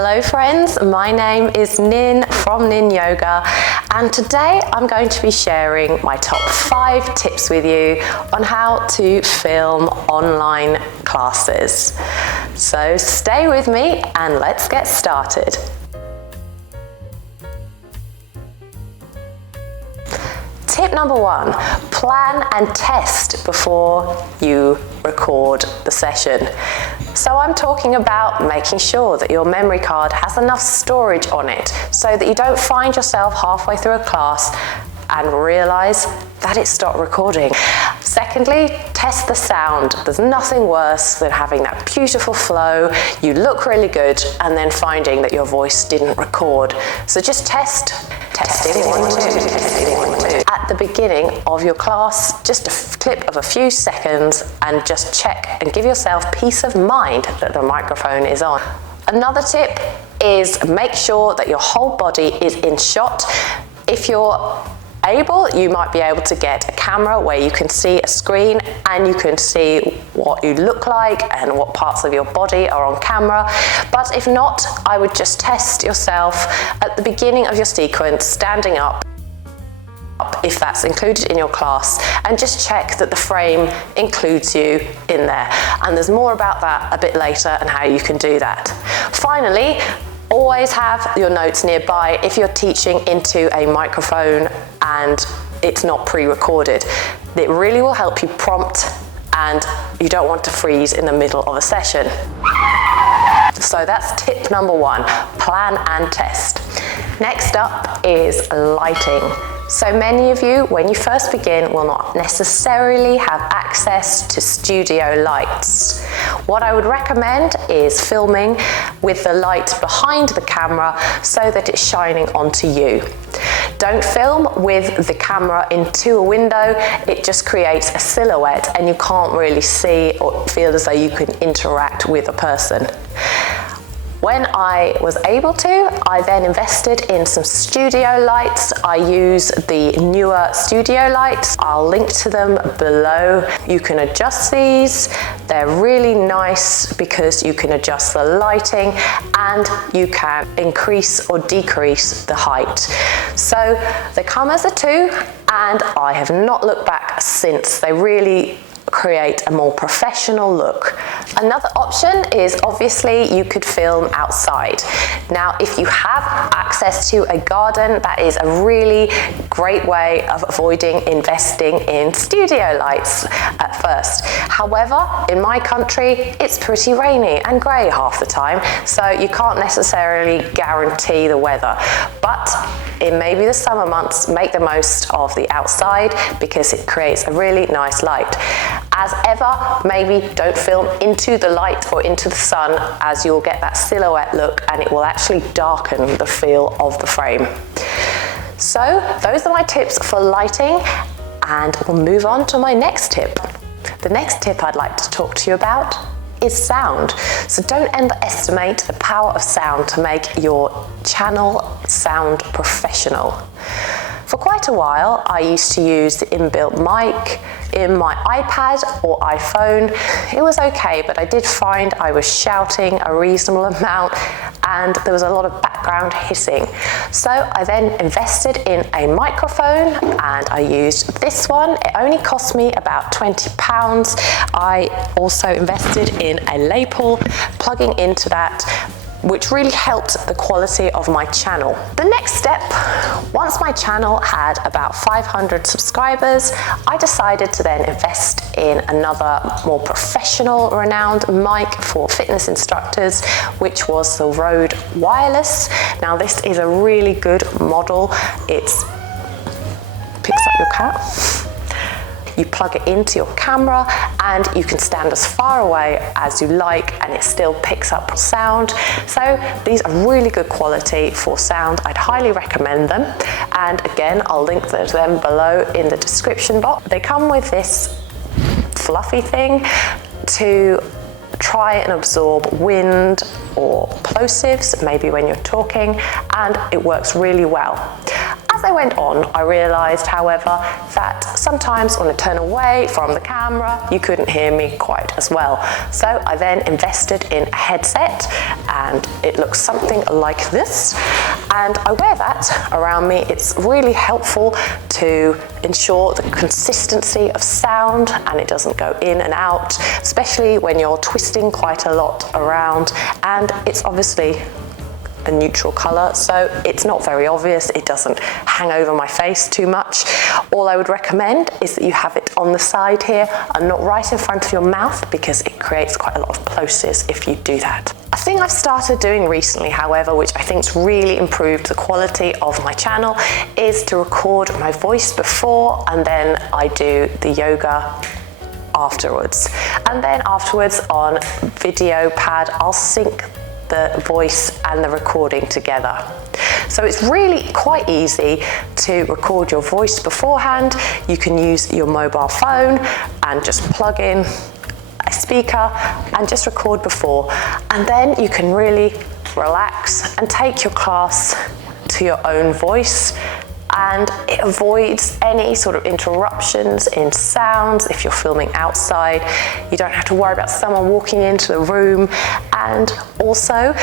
Hello friends, my name is Nin from Nin Yoga, and today I'm going to be sharing my top 5 tips with you on how to film online classes. So stay with me and let's get started. Tip number 1, plan and test before you record the session. So I'm talking about making sure that your memory card has enough storage on it so that you don't find yourself halfway through a class and realize that it stopped recording. Secondly, test the sound. There's nothing worse than having that beautiful flow, you look really good, and then finding that your voice didn't record. So just testing 1, 2, testing 1, 2. At the beginning of your class, just a clip of a few seconds and just check and give yourself peace of mind that the microphone is on. Another tip is make sure that your whole body is in shot. If you're able, you might be able to get a camera where you can see a screen and you can see what you look like and what parts of your body are on camera. But if not, I would just test yourself at the beginning of your sequence, standing up, if that's included in your class, and just check that the frame includes you in there. And there's more about that a bit later and how you can do that. Finally, always have your notes nearby if you're teaching into a microphone and it's not pre-recorded. It really will help you prompt, and you don't want to freeze in the middle of a session. So that's tip number 1, plan and test. Next up is lighting. So many of you, when you first begin, will not necessarily have access to studio lights. What I would recommend is filming with the light behind the camera so that it's shining onto you. Don't film with the camera into a window, it just creates a silhouette and you can't really see or feel as though you can interact with a person. When I was able to, I then invested in some studio lights. I use the newer studio lights. I'll link to them below. You can adjust these. They're really nice because you can adjust the lighting and you can increase or decrease the height. So they come as a 2 and I have not looked back since. They really create a more professional look. Another option is obviously you could film outside. Now, if you have access to a garden, that is a really great way of avoiding investing in studio lights at first. However, in my country, it's pretty rainy and grey half the time, so you can't necessarily guarantee the weather. But in maybe the summer months, make the most of the outside because it creates a really nice light. As ever, maybe don't film into the light or into the sun, as you'll get that silhouette look and it will actually darken the feel of the frame. So those are my tips for lighting, and we'll move on to my next tip. The next tip I'd like to talk to you about is sound. So don't underestimate the power of sound to make your channel sound professional. For quite a while, I used to use the inbuilt mic in my iPad or iPhone. It was okay, but I did find I was shouting a reasonable amount and there was a lot of background hissing. So I then invested in a microphone and I used this one. It only cost me about £20. I also invested in a lapel, plugging into that, which really helped the quality of my channel. The next step, once my channel had about 500 subscribers, I decided to then invest in another more professional renowned mic for fitness instructors, which was the Rode Wireless. Now this is a really good model. It picks up your cat. You plug it into your camera and you can stand as far away as you like and it still picks up sound. So these are really good quality for sound. I'd highly recommend them. And again, I'll link them below in the description box. They come with this fluffy thing to try and absorb wind or plosives, maybe when you're talking, and it works really well. As I went on, I realised, however, that sometimes when I turn away from the camera, you couldn't hear me quite as well. So I then invested in a headset, and it looks something like this. And I wear that around me. It's really helpful to ensure the consistency of sound, and it doesn't go in and out, especially when you're twisting quite a lot around. And it's obviously a neutral colour, so it's not very obvious. It doesn't hang over my face too much. All I would recommend is that you have it on the side here and not right in front of your mouth, because it creates quite a lot of plosives if you do that. A thing I've started doing recently, however, which I think's really improved the quality of my channel, is to record my voice before, and then I do the yoga afterwards. And then afterwards on video pad, I'll sync the voice and the recording together. So it's really quite easy to record your voice beforehand. You can use your mobile phone and just plug in a speaker and just record before. And then you can really relax and take your class to your own voice, and it avoids any sort of interruptions in sounds. If you're filming outside, you don't have to worry about someone walking into the room. And also,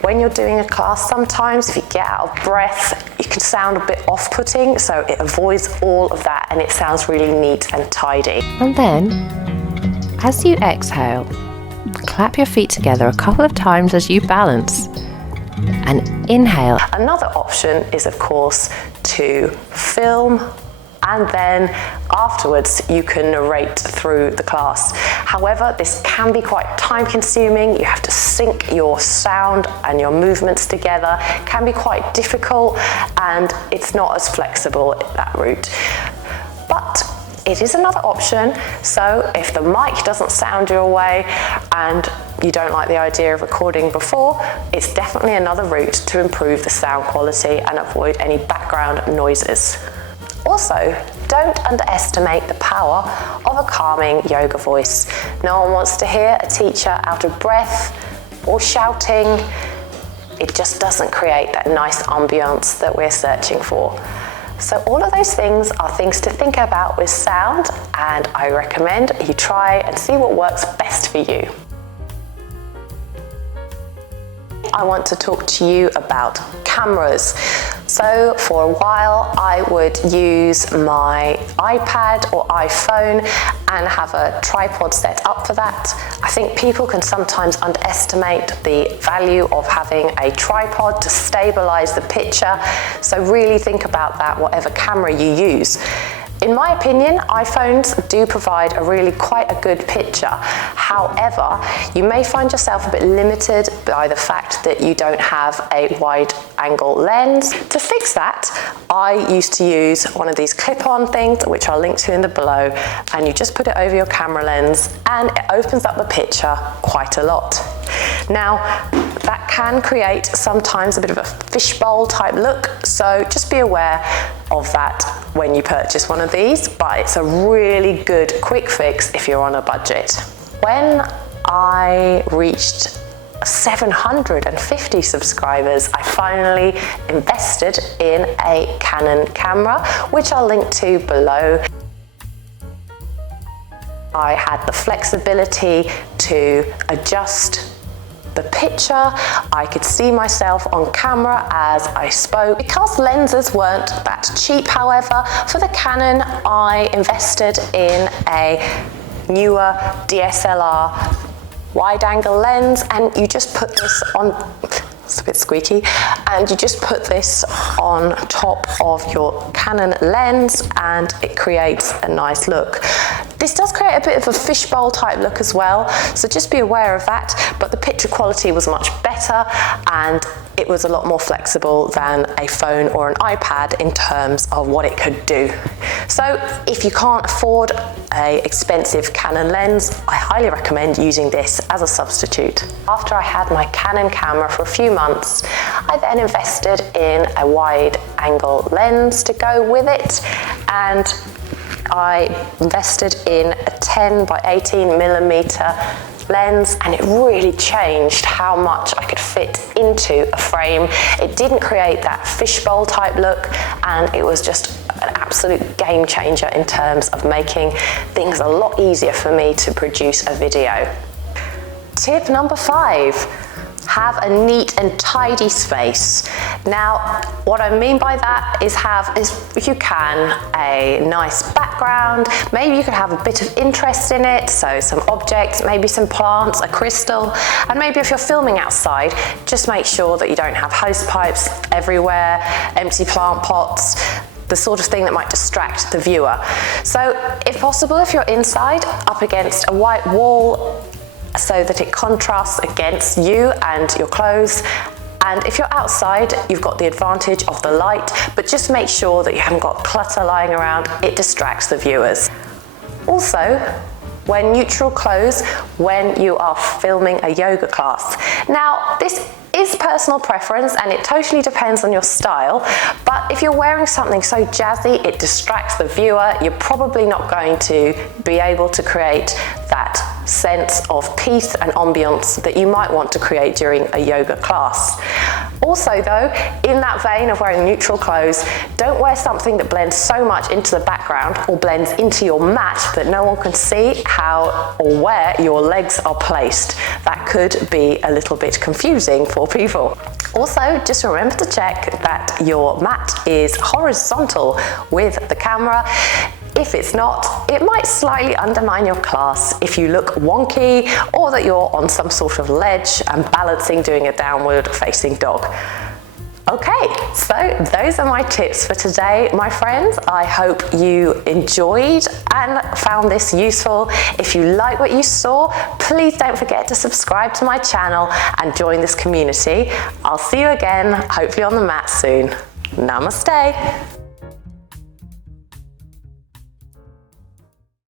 when you're doing a class, sometimes if you get out of breath, you can sound a bit off-putting, so it avoids all of that, and it sounds really neat and tidy. And then, as you exhale, clap your feet together a couple of times as you balance, and inhale. Another option is, of course, to film, and then afterwards you can narrate through the class. However, this can be quite time consuming. You have to sync your sound and your movements together. It can be quite difficult, and it's not as flexible, that route. But it is another option. So if the mic doesn't sound your way and you don't like the idea of recording before, it's definitely another route to improve the sound quality and avoid any background noises. Also, don't underestimate the power of a calming yoga voice. No one wants to hear a teacher out of breath or shouting. It just doesn't create that nice ambience that we're searching for. So all of those things are things to think about with sound, and I recommend you try and see what works best for you. I want to talk to you about cameras. So for a while I would use my iPad or iPhone and have a tripod set up for that. I think people can sometimes underestimate the value of having a tripod to stabilize the picture. So really think about that, whatever camera you use. In my opinion, iPhones do provide quite a good picture. However, you may find yourself a bit limited by the fact that you don't have a wide angle lens. To fix that, I used to use one of these clip-on things, which I'll link to in the below, and you just put it over your camera lens and it opens up the picture quite a lot. Now, that can create sometimes a bit of a fishbowl type look, so just be aware of that when you purchase one of these, but it's a really good quick fix if you're on a budget. When I reached 750 subscribers, I finally invested in a Canon camera, which I'll link to below. I had the flexibility to adjust the picture. I could see myself on camera as I spoke. Because lenses weren't that cheap, however, for the Canon I invested in a newer DSLR wide-angle lens, and you just put this on, it's a bit squeaky, and you just put this on top of your Canon lens and it creates a nice look. This does create a bit of a fishbowl type look as well, so just be aware of that, but the picture quality was much better and it was a lot more flexible than a phone or an iPad in terms of what it could do. So if you can't afford an expensive Canon lens, I highly recommend using this as a substitute. After I had my Canon camera for a few months, I then invested in a wide angle lens to go with it, and I invested in a 10 by 18 millimeter lens, and it really changed how much I could fit into a frame. It didn't create that fishbowl type look, and it was just an absolute game changer in terms of making things a lot easier for me to produce a video. Tip number 5. Have a neat and tidy space. Now, what I mean by that is if you can, a nice background. Maybe you could have a bit of interest in it, so some objects, maybe some plants, a crystal, and maybe if you're filming outside, just make sure that you don't have hose pipes everywhere, empty plant pots, the sort of thing that might distract the viewer. So, if possible, if you're inside, up against a white wall, so that it contrasts against you and your clothes. And if you're outside, you've got the advantage of the light, but just make sure that you haven't got clutter lying around. It distracts the viewers. Also, wear neutral clothes when you are filming a yoga class. Now, this is personal preference and it totally depends on your style, but if you're wearing something so jazzy it distracts the viewer, you're probably not going to be able to create that sense of peace and ambience that you might want to create during a yoga class. Also though, in that vein of wearing neutral clothes, don't wear something that blends so much into the background or blends into your mat that no one can see how or where your legs are placed. That could be a little bit confusing for people. Also, just remember to check that your mat is horizontal with the camera. If it's not, it might slightly undermine your class if you look wonky or that you're on some sort of ledge and balancing doing a downward facing dog. Okay, so those are my tips for today, my friends. I hope you enjoyed and found this useful. If you like what you saw, please don't forget to subscribe to my channel and join this community. I'll see you again, hopefully on the mat soon. Namaste.